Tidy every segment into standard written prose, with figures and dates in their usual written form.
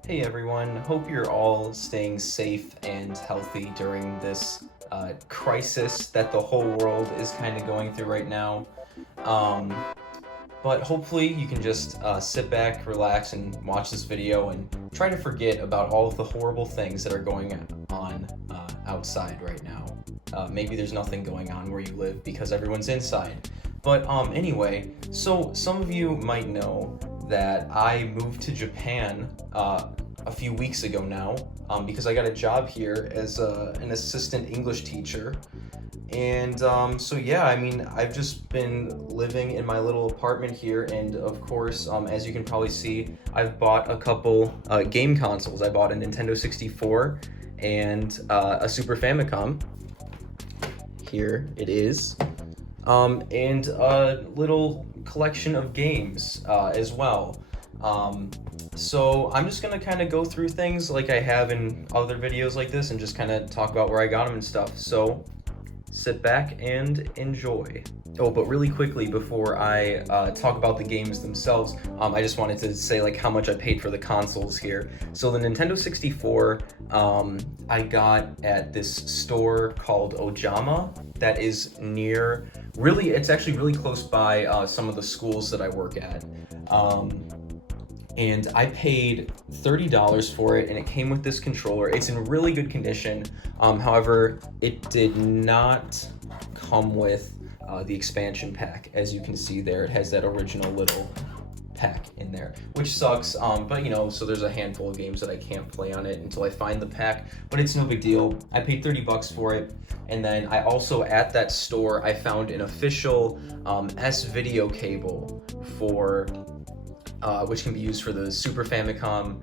Hey everyone, hope you're all staying safe and healthy during this crisis that the whole world is kind of going through right now. Um, but hopefully you can just sit back, relax, and watch this video and try to forget about all of the horrible things that are going on outside right now. Maybe there's nothing going on where you live because everyone's inside. But anyway, so some of you might know that I moved to Japan a few weeks ago now because I got a job here as an assistant English teacher. And so yeah, I mean, I've just been living in my little apartment here, and of course, as you can probably see, I've bought a couple game consoles. I bought a Nintendo 64 and a Super Famicom. Here it is. And a little collection of games as well. So I'm just gonna kind of go through things like I have in other videos like this and just kind of talk about where I got them and stuff. So sit back and enjoy. Oh, but really quickly before I talk about the games themselves, I just wanted to say like how much I paid for the consoles here. So the Nintendo 64 I got at this store called Ojama that is near, really, it's actually really close by some of the schools that I work at. And I paid $30 for it, and it came with this controller. It's in really good condition. However, it did not come with the expansion pack. As you can see there, it has that original little pack in there, which sucks. But you know, so there's a handful of games that I can't play on it until I find the pack, but it's no big deal. I paid $30 for it. And then I also, at that store, I found an official S-video cable for which can be used for the Super Famicom,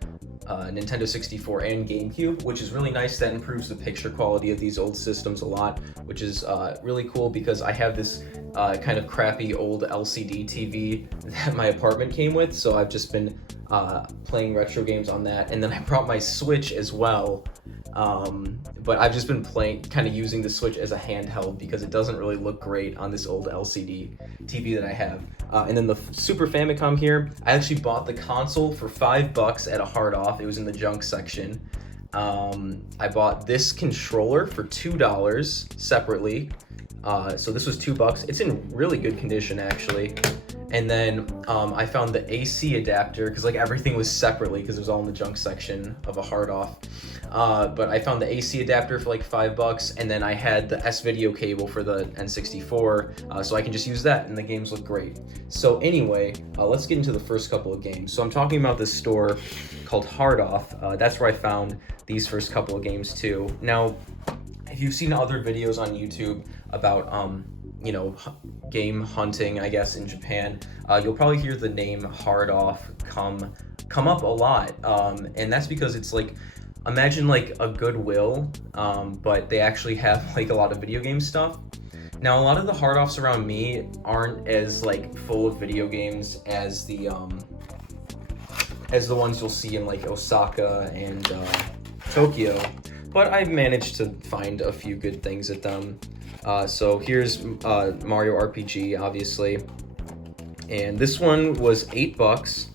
Nintendo 64, and GameCube, which is really nice. That improves the picture quality of these old systems a lot, which is really cool because I have this kind of crappy old LCD TV that my apartment came with, so I've just been playing retro games on that. And then I brought my Switch as well, but I've just been kind of using the Switch as a handheld because it doesn't really look great on this old LCD TV that I have. And then the Super Famicom here, I actually bought the console for $5 at a hard off. It was in the junk section. I bought this controller for $2 separately. So this was $2. It's in really good condition actually. And then I found the AC adapter because like everything was separately because it was all in the junk section of a hard off. But I found the AC adapter for like $5, and then I had the S-video cable for the N64, so I can just use that, and the games look great. So anyway, let's get into the first couple of games. So I'm talking about this store called Hard Off. That's where I found these first couple of games too. Now, if you've seen other videos on YouTube about you know, game hunting, I guess, in Japan, you'll probably hear the name Hard Off come up a lot, and that's because it's like, imagine like a Goodwill, but they actually have like a lot of video game stuff. Now, a lot of the hard offs around me aren't as like full of video games as the ones you'll see in like Osaka and Tokyo, but I've managed to find a few good things at them. So here's Mario RPG, obviously, and this one was $8,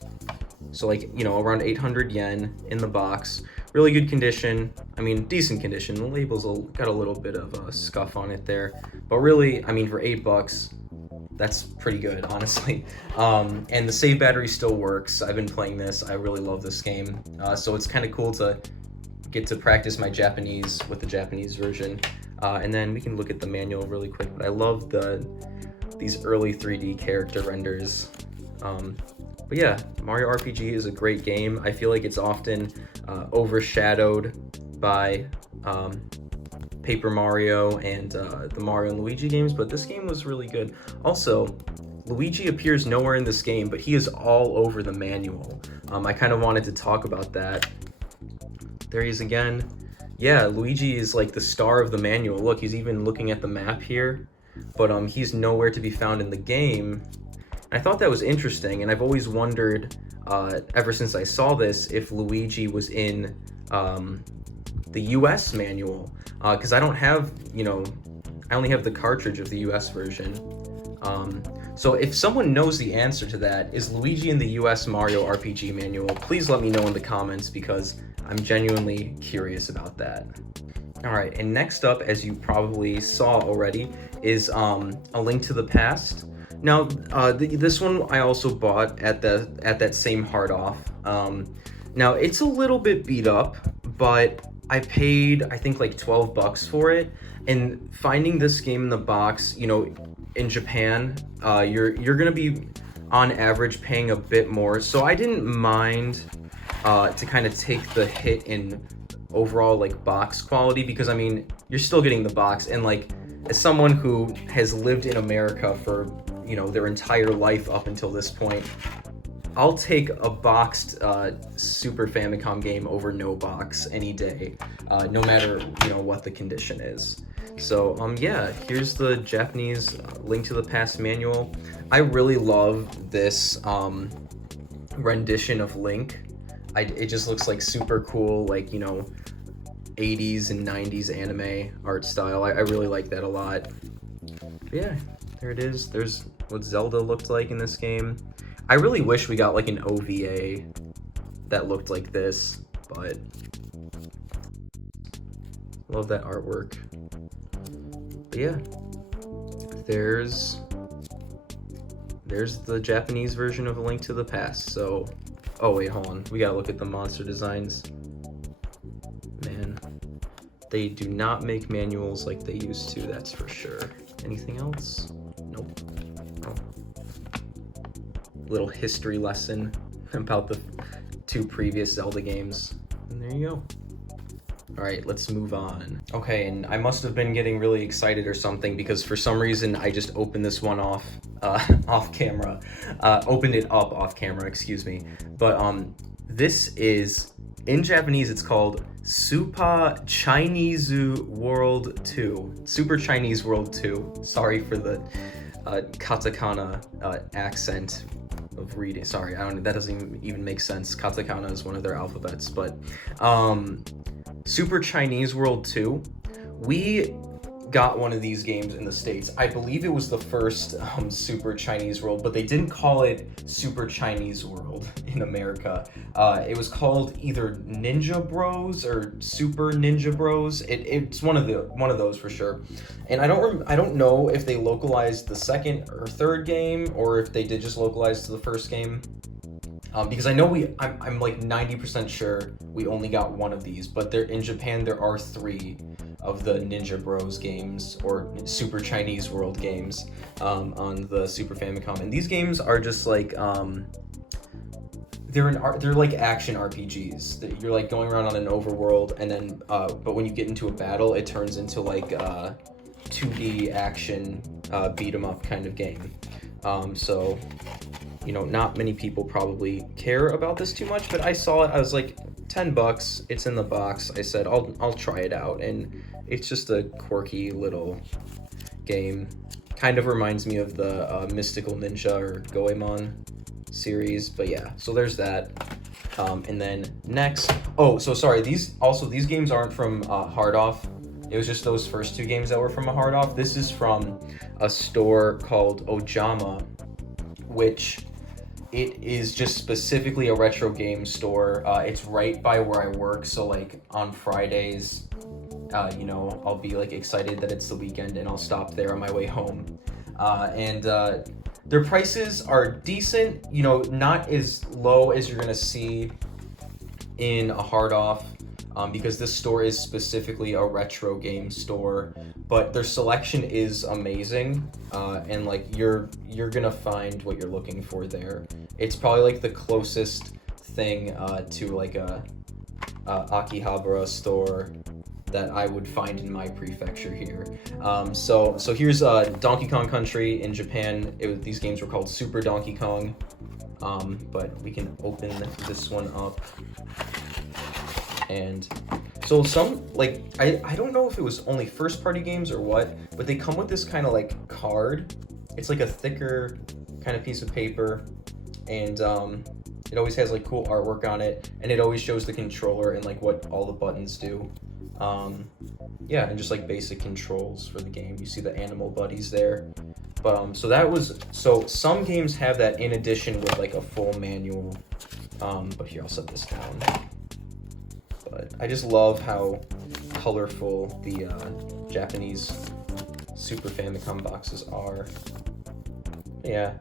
so like, you know, around 800 yen in the box. Really good condition. I mean, decent condition. The label's got a little bit of a scuff on it there, but really, I mean, for $8, that's pretty good, honestly. And the save battery still works. I've been playing this. I really love this game. So it's kind of cool to get to practice my Japanese with the Japanese version. And then we can look at the manual really quick. But I love these early 3D character renders. But yeah, Mario RPG is a great game. I feel like it's often overshadowed by Paper Mario and the Mario and Luigi games, but this game was really good. Also, Luigi appears nowhere in this game, but he is all over the manual. I kind of wanted to talk about that. There he is again. Yeah, Luigi is like the star of the manual. Look, he's even looking at the map here, but he's nowhere to be found in the game. I thought that was interesting, and I've always wondered, ever since I saw this, if Luigi was in the US manual, because I don't have, you know, I only have the cartridge of the US version. So if someone knows the answer to that, is Luigi in the US Mario RPG manual, please let me know in the comments because I'm genuinely curious about that. All right, and next up, as you probably saw already, is A Link to the Past. Now, this one I also bought at that same hard off. Now it's a little bit beat up, but I paid I think like $12 for it. And finding this game in the box, you know, in Japan, you're gonna be on average paying a bit more. So I didn't mind to kind of take the hit in overall like box quality, because I mean you're still getting the box, and like as someone who has lived in America for, you know, their entire life up until this point, I'll take a boxed Super Famicom game over no box any day, no matter, you know, what the condition is. So yeah, here's the Japanese Link to the Past manual. I really love this rendition of Link. It just looks like super cool, like, you know, 80s and 90s anime art style. I really like that a lot. But yeah, there it is. There's what Zelda looked like in this game. I really wish we got like an OVA that looked like this, but love that artwork. But yeah, there's the Japanese version of A Link to the Past. So, oh wait, hold on. We gotta look at the monster designs. Man, they do not make manuals like they used to, that's for sure. Anything else? Nope. Oh. Little history lesson about the 2 previous Zelda games. And there you go. All right, let's move on. Okay, and I must have been getting really excited or something, because for some reason I just opened this one off camera. Opened it up off camera, excuse me. But this is, in Japanese, it's called Super Chinese World 2. Super Chinese World 2. Sorry for the katakana accent of reading. Sorry, that doesn't even make sense. Katakana is one of their alphabets, but Super Chinese World 2. We got one of these games in the States. I believe it was the first Super Chinese World, but they didn't call it Super Chinese World in America. It was called either Ninja Bros or Super Ninja Bros. It's one of those for sure. And I don't know if they localized the second or third game, or if they did just localize to the first game. Because I know I'm like 90% sure we only got one of these, but in Japan there are 3 of the Ninja Bros games, or Super Chinese World games, on the Super Famicom. And these games are just like they're like action RPGs. That you're like going around on an overworld, and then but when you get into a battle, it turns into like 2D action beat 'em up kind of game. So, you know, not many people probably care about this too much, but I saw it, I was like, $10, it's in the box. I said, I'll try it out, and it's just a quirky little game. Kind of reminds me of the Mystical Ninja or Goemon series, but yeah, so there's that. And then next, oh, so sorry, these games aren't from Hard Off. It was just those first 2 games that were from a Hard Off. This is from a store called Ojama, which it is just specifically a retro game store. It's right by where I work, so like on Fridays, you know, I'll be like excited that it's the weekend and I'll stop there on my way home. And their prices are decent, you know, not as low as you're gonna see in a Hard Off, because this store is specifically a retro game store, but their selection is amazing, and like you're gonna find what you're looking for there. It's probably like the closest thing to like a Akihabara store that I would find in my prefecture here. So here's Donkey Kong Country. In Japan, these games were called Super Donkey Kong, but we can open this one up. And so some, like, I don't know if it was only first party games or what, but they come with this kind of like card. It's like a thicker kind of piece of paper, and it always has like cool artwork on it, and it always shows the controller and like what all the buttons do. Yeah, and just like basic controls for the game. You see the animal buddies there. But so some games have that in addition with like a full manual. But here, I'll set this down. But I just love how colorful the Japanese Super Famicom boxes are. Yeah,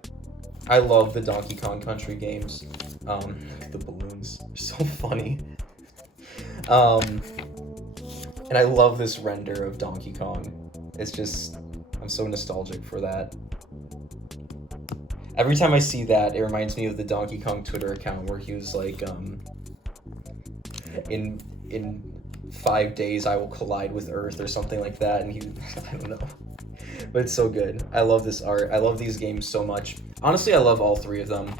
I love the Donkey Kong Country games. The balloons are so funny. And I love this render of Donkey Kong. It's just, I'm so nostalgic for that. Every time I see that, it reminds me of the Donkey Kong Twitter account where he was like, in 5 days I will collide with Earth or something like that, and he, I don't know. But it's so good. I love this art. I love these games so much. Honestly, I love all three of them.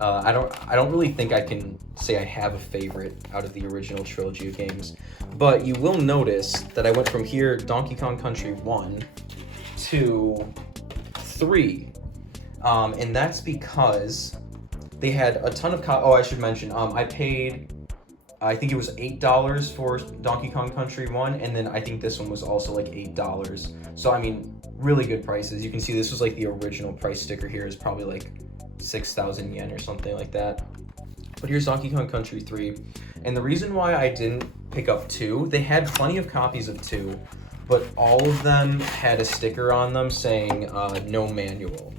I don't really think I can say I have a favorite out of the original trilogy of games, but you will notice that I went from here, Donkey Kong Country 1 to 3, and that's because they had a ton of I should mention, I paid, I think it was $8 for Donkey Kong Country 1, and then I think this one was also like $8. So I mean, really good prices. You can see this was like the original price sticker here is probably like 6,000 yen or something like that. But here's Donkey Kong Country 3. And the reason why I didn't pick up 2, they had plenty of copies of 2, but all of them had a sticker on them saying no manual.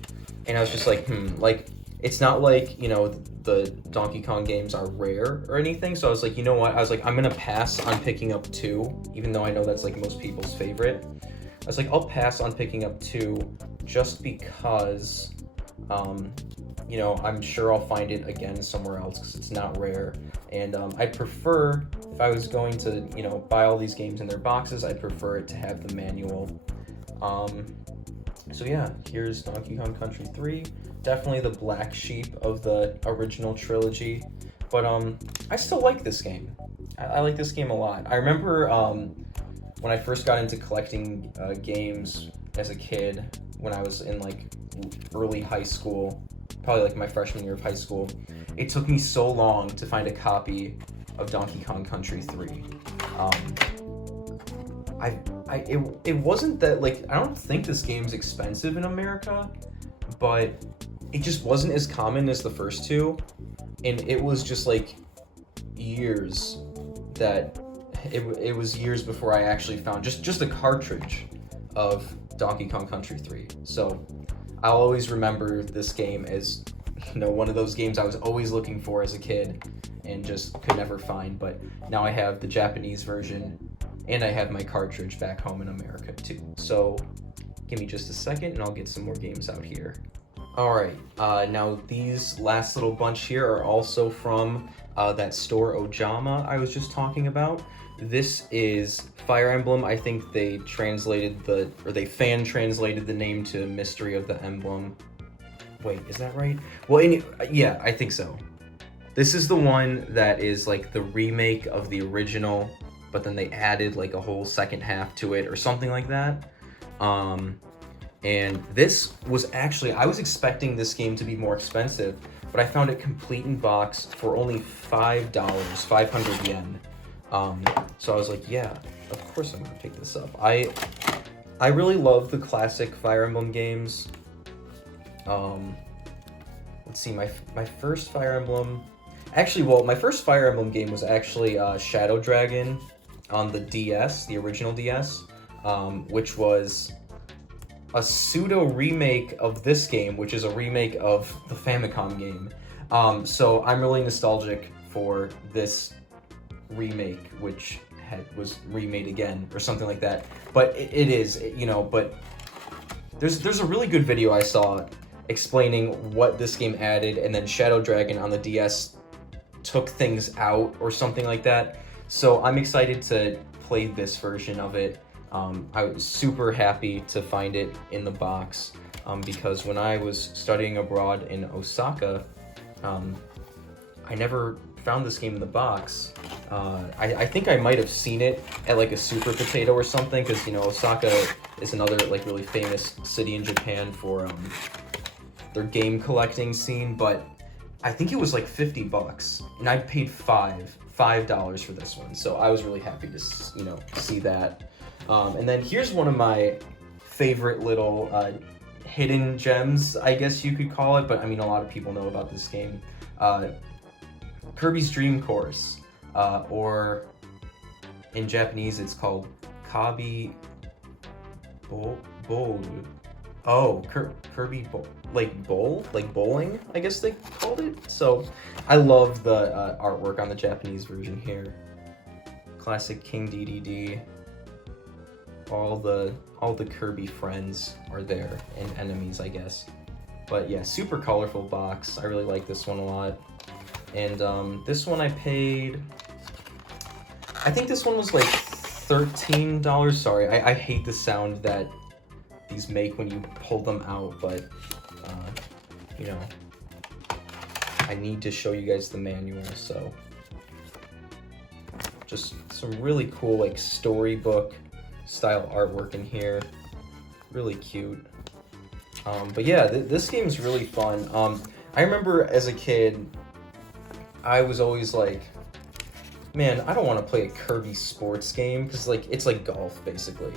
And I was just like, like, it's not like, you know, the Donkey Kong games are rare or anything. So I was like, you know what? I was like, I'm gonna pass on picking up 2, even though I know that's like most people's favorite. I was like, I'll pass on picking up 2 just because, you know, I'm sure I'll find it again somewhere else because it's not rare. And I'd prefer, if I was going to, you know, buy all these games in their boxes, I'd prefer it to have the manual. So yeah, here's Donkey Kong Country 3. Definitely the black sheep of the original trilogy. But I still like this game. I like this game a lot. I remember when I first got into collecting games as a kid, when I was in like early high school, probably like my freshman year of high school, it took me so long to find a copy of Donkey Kong Country 3. It wasn't that, like, I don't think this game's expensive in America, but it just wasn't as common as the first two, and it was just like years that it was years before I actually found just a cartridge of Donkey Kong Country 3. So I'll always remember this game as, you know, one of those games I was always looking for as a kid and just could never find. But now I have the Japanese version and I have my cartridge back home in America too. So give me just a second and I'll get some more games out here. All right, now these last little bunch here are also from that store Ojama I was just talking about. This is Fire Emblem. I think they fan translated the name to Mystery of the Emblem. Wait, is that right? Well, yeah, I think so. This is the one that is like the remake of the original, but then they added like a whole second half to it or something like that. And this was actually, I was expecting this game to be more expensive, but I found it complete in box for only $5, 500 yen. So I was like, yeah, of course I'm gonna pick this up. I really love the classic Fire Emblem games. Let's see, my first Fire Emblem, actually, well, my first Fire Emblem game was actually Shadow Dragon on the DS, the original DS, which was a pseudo remake of this game, which is a remake of the Famicom game. So I'm really nostalgic for this remake, which was remade again or something like that. But it is, you know, but there's a really good video I saw explaining what this game added, and then Shadow Dragon on the DS took things out or something like that. So I'm excited to play this version of it. I was super happy to find it in the box because when I was studying abroad in Osaka, I never found this game in the box. I think I might have seen it at like a Super Potato or something, because, you know, Osaka is another like really famous city in Japan for their game collecting scene, but I think it was like $50 and I paid $5 for this one. So I was really happy to, you know, see that. And then here's one of my favorite little hidden gems, I guess you could call it, but I mean, a lot of people know about this game. Kirby's Dream Course, or in Japanese, it's called Kabi Bowl. Oh, Kirby Bowl, like bowling, I guess they called it. So I love the artwork on the Japanese version here. Classic King DDD. All the Kirby friends are there, and enemies, I guess. But yeah, super colorful box. I really like this one a lot. And this one I paid, I think this one was like $13. Sorry, I hate the sound that these make when you pull them out, but you know, I need to show you guys the manual. So just some really cool like storybook style artwork in here, really cute. But yeah, this game is really fun. I remember as a kid, I was always like, man, I don't want to play a Kirby sports game, because like it's like golf basically.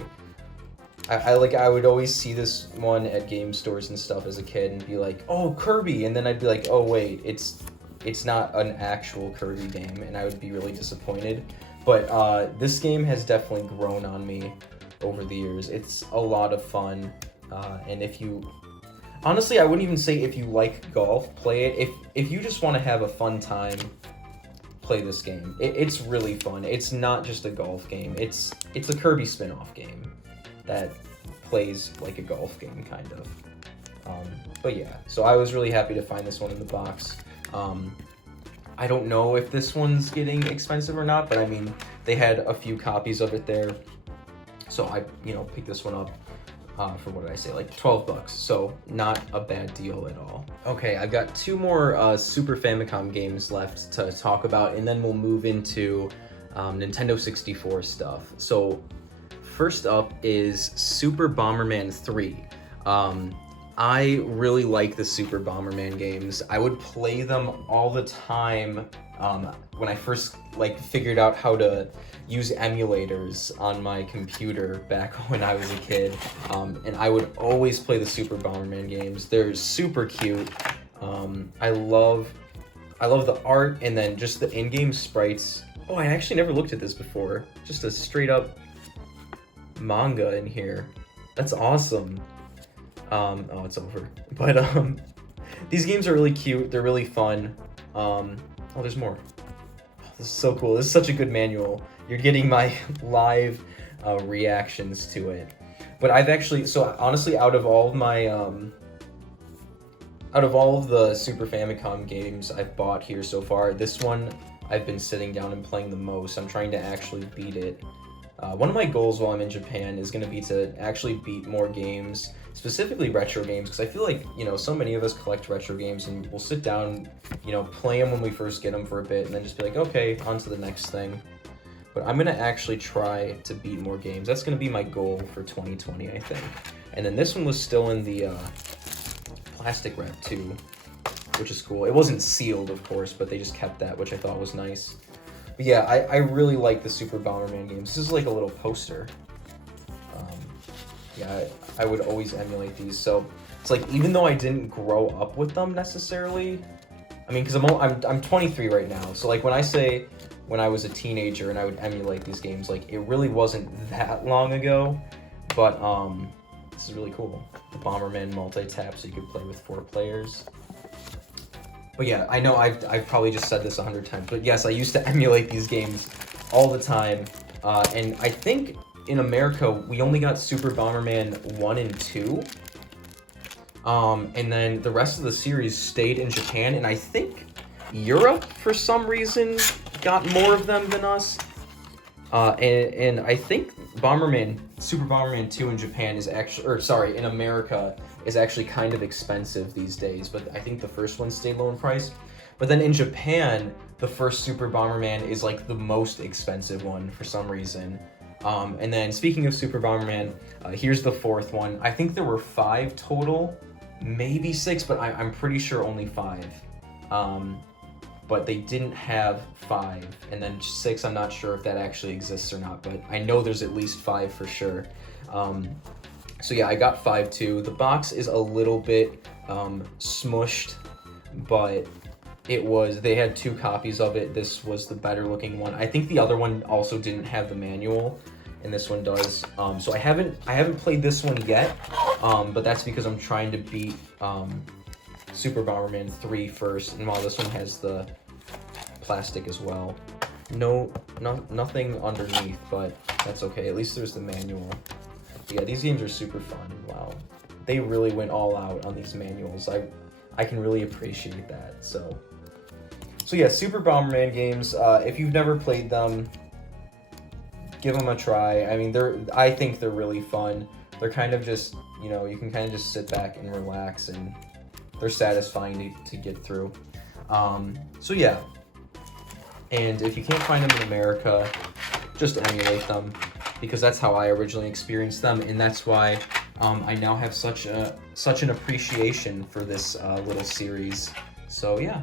I would always see this one at game stores and stuff as a kid and be like, oh, Kirby, and then I'd be like, oh wait, it's not an actual Kirby game, and I would be really disappointed. But this game has definitely grown on me over the years. It's a lot of fun, and if you, honestly, I wouldn't even say if you like golf, play it. If you just want to have a fun time, play this game. It's really fun. It's not just a golf game. It's a Kirby spin-off game that plays like a golf game, kind of. But yeah, so I was really happy to find this one in the box. I don't know if this one's getting expensive or not, but I mean, they had a few copies of it there. So I, picked this one up for, what did I say, like 12 bucks. So not a bad deal at all. Okay, I've got two more Super Famicom games left to talk about, and then we'll move into Nintendo 64 stuff. So first up is Super Bomberman 3. I really like the Super Bomberman games. I would play them all the time when I first figured out how to use emulators on my computer back when I was a kid. And I would always play the Super Bomberman games. They're super cute. I love the art, and then just the in-game sprites. Oh, I actually never looked at this before. Just a straight up manga in here. That's awesome. Oh, it's over. But these games are really cute. They're really fun. Oh, there's more. Oh, this is so cool. This is such a good manual. You're getting my live reactions to it. But I've actually, so honestly, out of all of my out of all of the Super Famicom games I've bought here so far, this one I've been sitting down and playing the most. I'm trying to actually beat it. One of my goals while I'm in Japan is going to be to actually beat more games, specifically retro games, because I feel like, so many of us collect retro games, and we'll sit down, play them when we first get them for a bit, and then just be like, okay, on to the next thing. But I'm going to actually try to beat more games. That's going to be my goal for 2020, I think. And then this one was still in the plastic wrap too, which is cool. It wasn't sealed, of course, but they just kept that, which I thought was nice. But yeah, I really like the Super Bomberman games. This is like a little poster. Yeah, I would always emulate these. So it's like, even though I didn't grow up with them necessarily, I mean, because I'm 23 right now. So like, when I say when I was a teenager and I would emulate these games, like, it really wasn't that long ago. But this is really cool. The Bomberman multi-tap, so you could play with 4 players. But yeah, I know I've probably just said this 100 times, but yes, I used to emulate these games all the time. And I think in America, we only got Super Bomberman 1 and 2. And then the rest of the series stayed in Japan, and I think Europe, for some reason, got more of them than us. And I think Super Bomberman 2 in Japan is actually, or sorry, in America, is actually kind of expensive these days, but I think the first one stayed low in price. But then in Japan, the first Super Bomberman is like the most expensive one for some reason. And then speaking of Super Bomberman, here's the 4th one. I think there were 5 total, maybe 6, but I'm pretty sure only 5. But they didn't have 5, and then 6, I'm not sure if that actually exists or not, but I know there's at least 5 for sure. So yeah, I got 5 too. The box is a little bit smushed, but they had 2 copies of it. This was the better looking one. I think the other one also didn't have the manual, and this one does. So I haven't played this one yet, but that's because I'm trying to beat Super Bomberman 3 first, and while this one has the plastic as well. Nothing underneath, but that's okay. At least there's the manual. Yeah, these games are super fun. Wow, they really went all out on these manuals. I can really appreciate that. So yeah, Super Bomberman games. If you've never played them, give them a try. I mean, I think they're really fun. They're kind of just, you can kind of just sit back and relax, and they're satisfying to get through. So yeah, and if you can't find them in America, just emulate them, because that's how I originally experienced them, and that's why I now have such an appreciation for this little series. So yeah,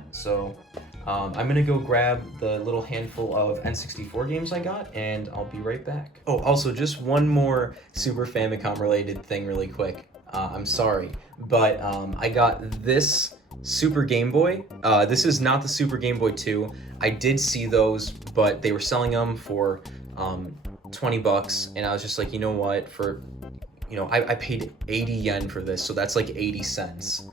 I'm gonna go grab the little handful of N64 games I got, and I'll be right back. Oh, also just one more Super Famicom related thing really quick. I'm sorry, but I got this Super Game Boy. This is not the Super Game Boy 2. I did see those, but they were selling them for 20 bucks, and I was just like, you know what, I paid 80 yen for this, so that's like 80 cents.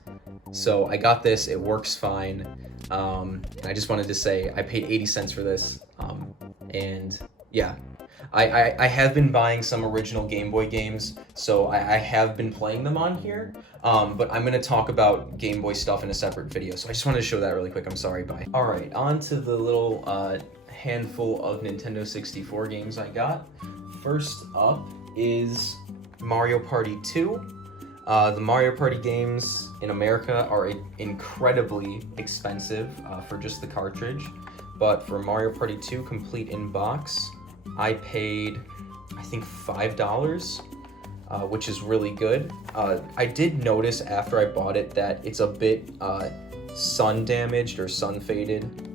So I got this, it works fine, and I just wanted to say I paid 80 cents for this, and yeah. I have been buying some original Game Boy games, so I have been playing them on here, but I'm going to talk about Game Boy stuff in a separate video, so I just wanted to show that really quick. I'm sorry, bye. Alright, on to the little handful of Nintendo 64 games I got. First up is Mario Party 2. The Mario Party games in America are incredibly expensive for just the cartridge, but for Mario Party 2 complete in box, I paid, I think, $5, which is really good. I did notice after I bought it that it's a bit sun damaged or sun faded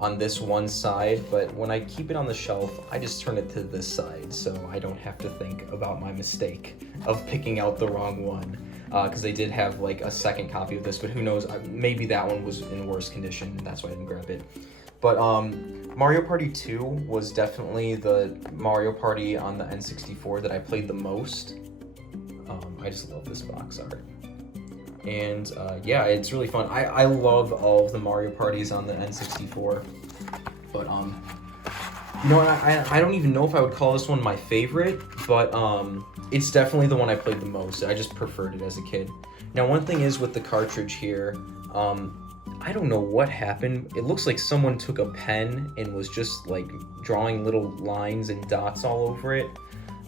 on this one side, but when I keep it on the shelf, I just turn it to this side, so I don't have to think about my mistake of picking out the wrong one, because they did have like a second copy of this, but who knows, maybe that one was in worse condition, and that's why I didn't grab it. But Mario Party 2 was definitely the Mario Party on the N64 that I played the most. I just love this box art. And yeah, it's really fun. I love all of the Mario Parties on the N64. But I don't even know if I would call this one my favorite, but it's definitely the one I played the most. I just preferred it as a kid. Now, one thing is with the cartridge here, I don't know what happened. It looks like someone took a pen and was just like drawing little lines and dots all over it.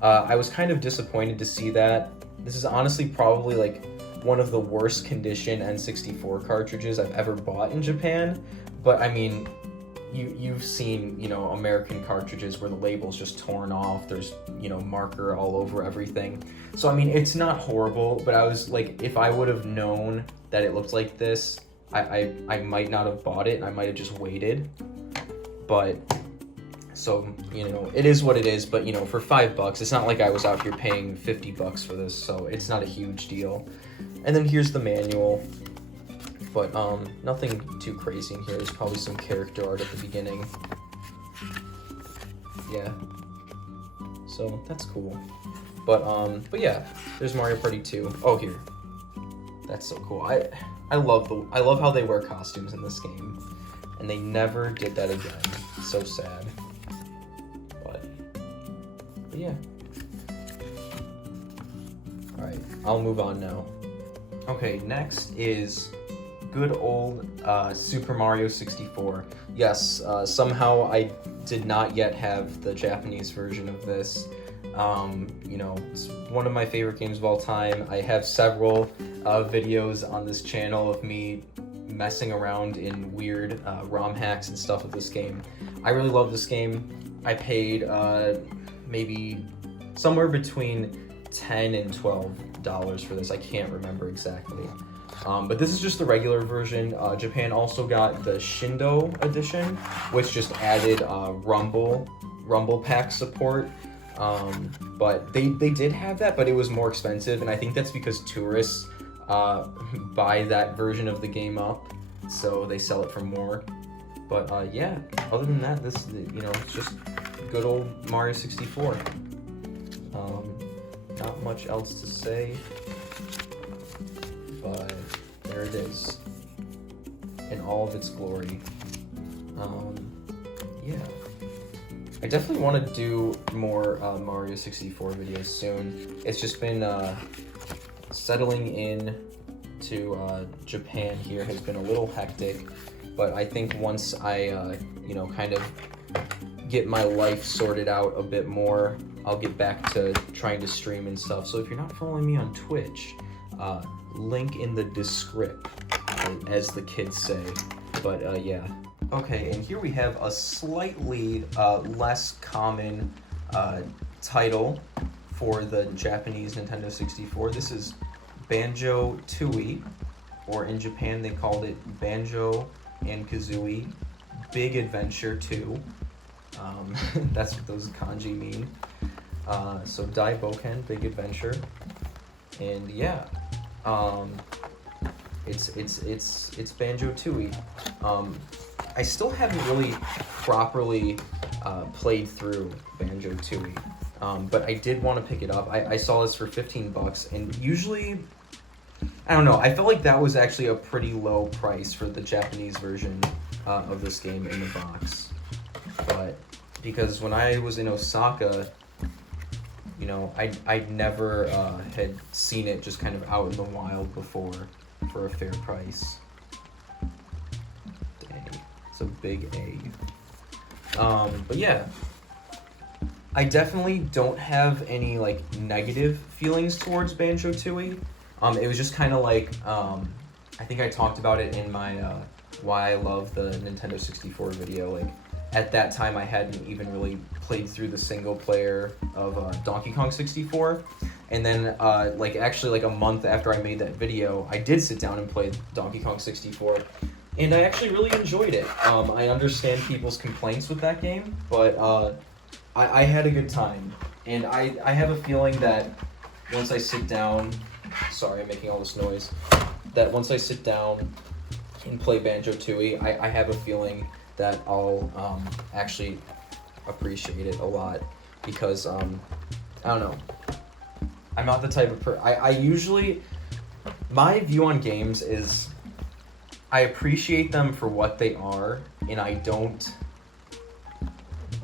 I was kind of disappointed to see that. This is honestly probably like one of the worst condition N64 cartridges I've ever bought in Japan. But I mean, you've seen, American cartridges where the label's just torn off. There's, marker all over everything. So I mean, it's not horrible, but I was like, if I would have known that it looked like this, I might not have bought it. I might have just waited. But so, it is what it is, but for $5, it's not like I was out here paying $50 for this, so it's not a huge deal. And then here's the manual, but nothing too crazy in here. There's probably some character art at the beginning. Yeah. So that's cool. But yeah, there's Mario Party 2. Oh, here. That's so cool. I love how they wear costumes in this game, and they never did that again. So sad. But yeah. All right, I'll move on now. Okay, next is good old Super Mario 64. Yes, somehow I did not yet have the Japanese version of this. It's one of my favorite games of all time. I have several videos on this channel of me messing around in weird ROM hacks and stuff with this game. I really love this game. I paid maybe somewhere between $10 and $12 for this. I can't remember exactly. But this is just the regular version. Japan also got the Shindo edition, which just added Rumble Pack support. But they did have that, but it was more expensive, and I think that's because tourists buy that version of the game up, so they sell it for more. But yeah, other than that, this, it's just good old Mario 64. Not much else to say, but there it is in all of its glory. Yeah, I definitely want to do more Mario 64 videos soon. It's just been settling in to Japan here has been a little hectic, but I think once I kind of get my life sorted out a bit more, I'll get back to trying to stream and stuff. So if you're not following me on Twitch, link in the descript, as the kids say. But yeah. Okay, and here we have a slightly less common title for the Japanese Nintendo 64. This is Banjo Tooie, or in Japan they called it Banjo and Kazooie Big Adventure 2. That's what those kanji mean. So Dai Boken, Big Adventure, and yeah, it's Banjo Tooie. I still haven't really properly played through Banjo Tooie, but I did want to pick it up. I saw this for $15, and usually, I don't know, I felt like that was actually a pretty low price for the Japanese version of this game in the box. But because when I was in Osaka, I never had seen it just kind of out in the wild before for a fair price. Dang, it's a big A. But yeah, I definitely don't have any negative feelings towards Banjo Tooie. It was just kind of I think I talked about it in my why I love the Nintendo 64 video. At that time, I hadn't even really played through the single player of Donkey Kong 64. And then, actually a month after I made that video, I did sit down and play Donkey Kong 64. And I actually really enjoyed it. I understand people's complaints with that game, but I had a good time. And I have a feeling that once I sit down... Sorry, I'm making all this noise. That once I sit down and play Banjo Tooie, I have a feeling that I'll actually appreciate it a lot, because I don't know, I'm not the type of I usually, my view on games is I appreciate them for what they are, and I don't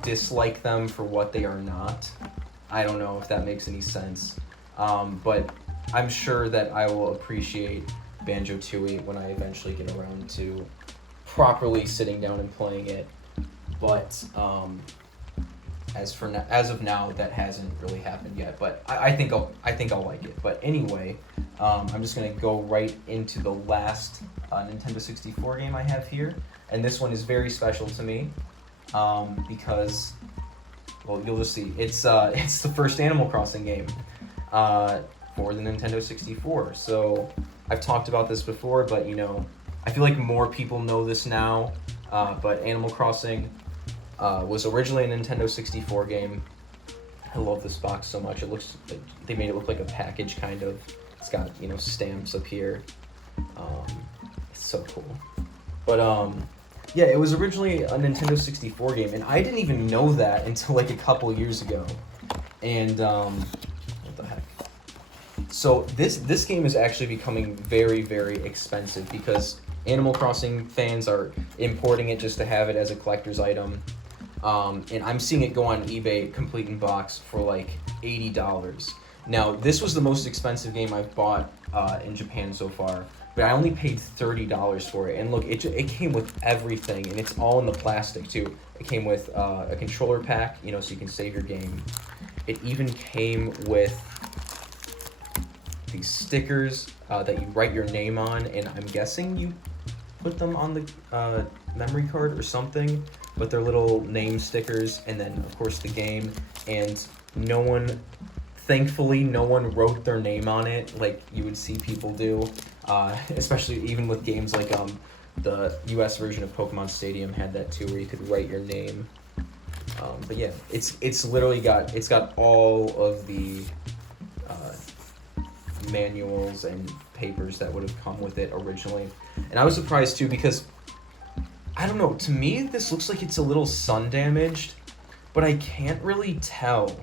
dislike them for what they are not. I don't know if that makes any sense, but I'm sure that I will appreciate Banjo Tooie when I eventually get around to properly sitting down and playing it. But as of now, that hasn't really happened yet. But I think I'll like it. But anyway, I'm just gonna go right into the last Nintendo 64 game I have here, and this one is very special to me because, well, you'll just see. It's the first Animal Crossing game for the Nintendo 64. So I've talked about this before, but I feel like more people know this now. But Animal Crossing was originally a Nintendo 64 game. I love this box so much. It looks like they made it look like a package, kind of. It's got stamps up here. It's so cool. But yeah, it was originally a Nintendo 64 game, and I didn't even know that until a couple years ago. And what the heck? So this game is actually becoming very, very expensive because Animal Crossing fans are importing it just to have it as a collector's item. And I'm seeing it go on eBay complete in box for $80. Now, this was the most expensive game I've bought in Japan so far, but I only paid $30 for it. And look, it came with everything, and it's all in the plastic too. It came with a controller pack, so you can save your game. It even came with these stickers that you write your name on, and I'm guessing you put them on the memory card or something, but they're little name stickers, and then of course the game. And thankfully no one wrote their name on it like you would see people do, especially even with games the US version of Pokemon Stadium had that too, where you could write your name. But yeah, it's literally got all of the manuals and papers that would have come with it originally. And I was surprised too because I don't know, to me this looks like it's a little sun damaged, but I can't really tell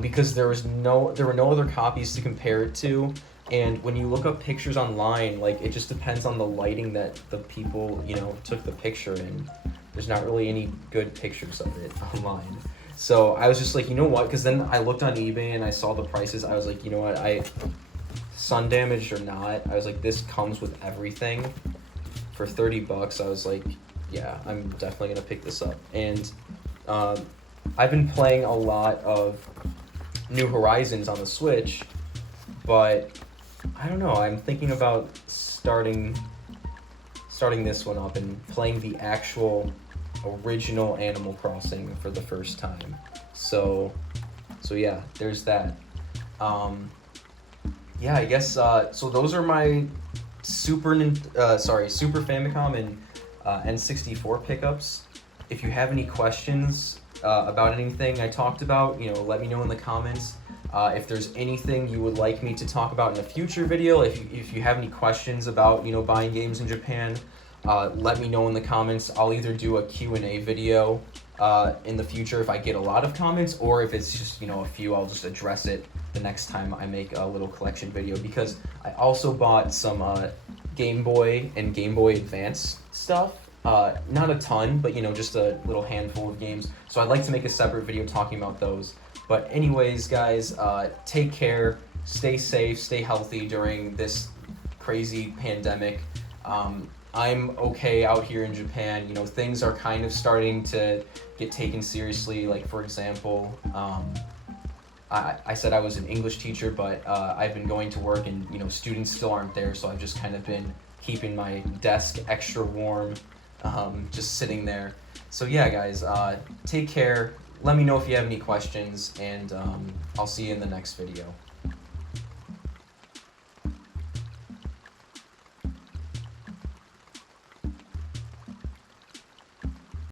because there were no other copies to compare it to. And when you look up pictures online, like it just depends on the lighting that the people, took the picture in. There's not really any good pictures of it online. So I was just like, you know what? Because then I looked on eBay and I saw the prices. I was like, you know what? Sun damaged or not, I was like, this comes with everything. For $30, I was like, yeah, I'm definitely gonna pick this up. And I've been playing a lot of New Horizons on the Switch, but I don't know. I'm thinking about starting this one up and playing the actual original Animal Crossing for the first time. So yeah, there's that. Yeah, I guess so. Those are my Super Famicom and N64 pickups. If you have any questions about anything I talked about, let me know in the comments. If there's anything you would like me to talk about in a future video, if you have any questions about buying games in Japan, let me know in the comments. I'll either do a Q&A video in the future if I get a lot of comments, or if it's just a few, I'll just address it the next time I make a little collection video, because I also bought some Game Boy and Game Boy Advance stuff. Not a ton, but just a little handful of games. So I'd like to make a separate video talking about those. But anyways, guys, take care, stay safe, stay healthy during this crazy pandemic. I'm okay out here in Japan. Things are kind of starting to get taken seriously. Like, for example, I said I was an English teacher, but I've been going to work and, students still aren't there, so I've just kind of been keeping my desk extra warm, just sitting there. So yeah, guys, take care. Let me know if you have any questions, and I'll see you in the next video.